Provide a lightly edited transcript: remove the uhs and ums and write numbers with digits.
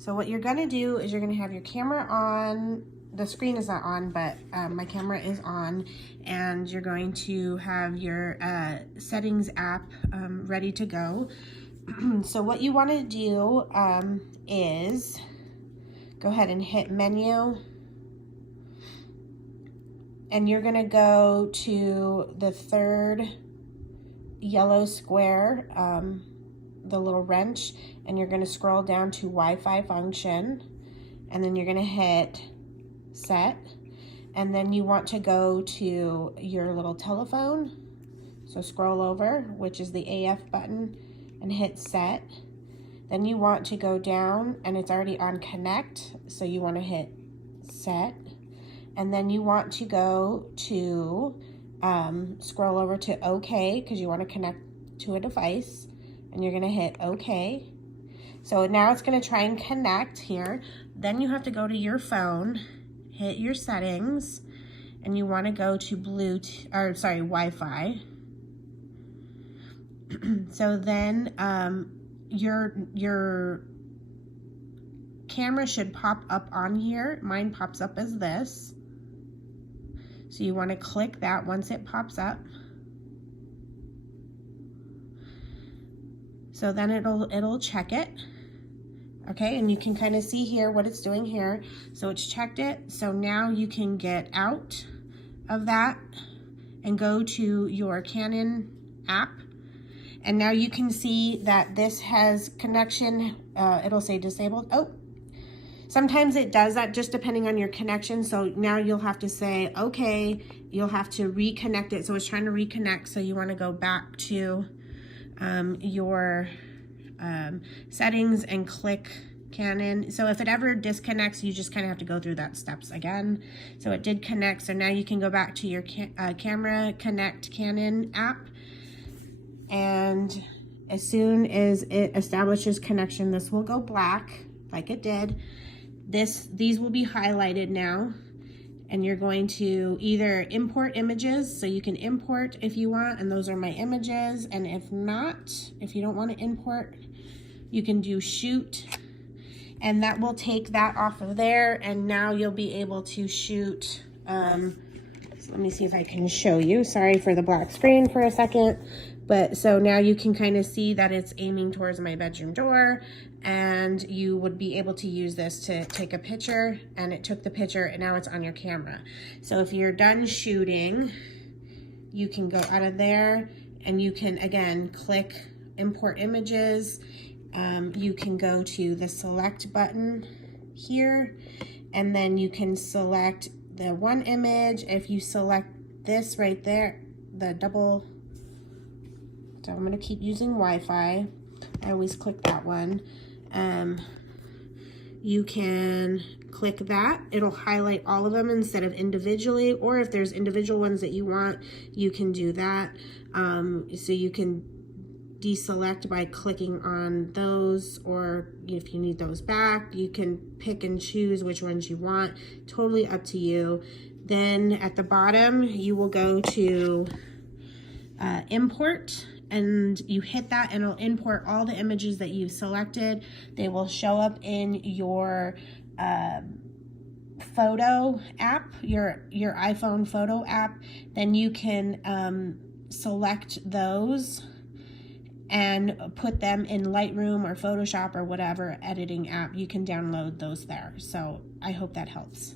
So what you're gonna do is you're gonna have your camera on. The screen is not on, but my camera is on, and you're going to have your settings app ready to go. So what you want to do is go ahead and hit menu, and you're going to go to the third yellow square, the little wrench, and you're going to scroll down to Wi-Fi function, and then you're going to hit set, and then you want to go to your little telephone, so scroll over, which is the AF button, and hit set. Then you want to go down, and it's already on connect, so you want to hit set, and then you want to go to scroll over to OK, because you want to connect to a device, and you're going to hit OK. So now it's going to try and connect here. Then you have to go to your phone, hit your settings, and you want to go to Wi-Fi. So then your camera should pop up on here. Mine pops up as this. So you want to click that once it pops up. So then it'll check it. Okay, and you can kind of see here what it's doing here. So it's checked it. So now you can get out of that and go to your Canon app. And now you can see that this has connection. It'll say disabled. Oh, sometimes it does that just depending on your connection. So now you'll have to say, okay, you'll have to reconnect it. So it's trying to reconnect. So you want to go back to your settings and click Canon. So if it ever disconnects, you just kind of have to go through that steps again. So it did connect. So now you can go back to your camera connect Canon app. And as soon as it establishes connection, this will go black like it did. These will be highlighted now, and you're going to either import images, so you can import if you want, and those are my images. And if not, if you don't want to import, you can do shoot, and that will take that off of there, and now you'll be able to shoot. So let me see if I can show you. Sorry for the black screen for a second. But so now you can kind of see that it's aiming towards my bedroom door, and you would be able to use this to take a picture, and it took the picture, and now it's on your camera. So if you're done shooting, you can go out of there, and you can again click import images. You can go to the select button here, and then you can select the one image. If you select this right there, the double, so I'm going to keep using Wi-Fi. I always click that one. You can click that. It'll highlight all of them instead of individually, or if there's individual ones that you want, you can do that. So you can deselect by clicking on those, or if you need those back, you can pick and choose which ones you want. Totally up to you. Then at the bottom, you will go to import, and you hit that, and it'll import all the images that you've selected. They will show up in your photo app, your iPhone photo app. Then you can select those and put them in Lightroom or Photoshop or whatever editing app. You can download those there. So I hope that helps.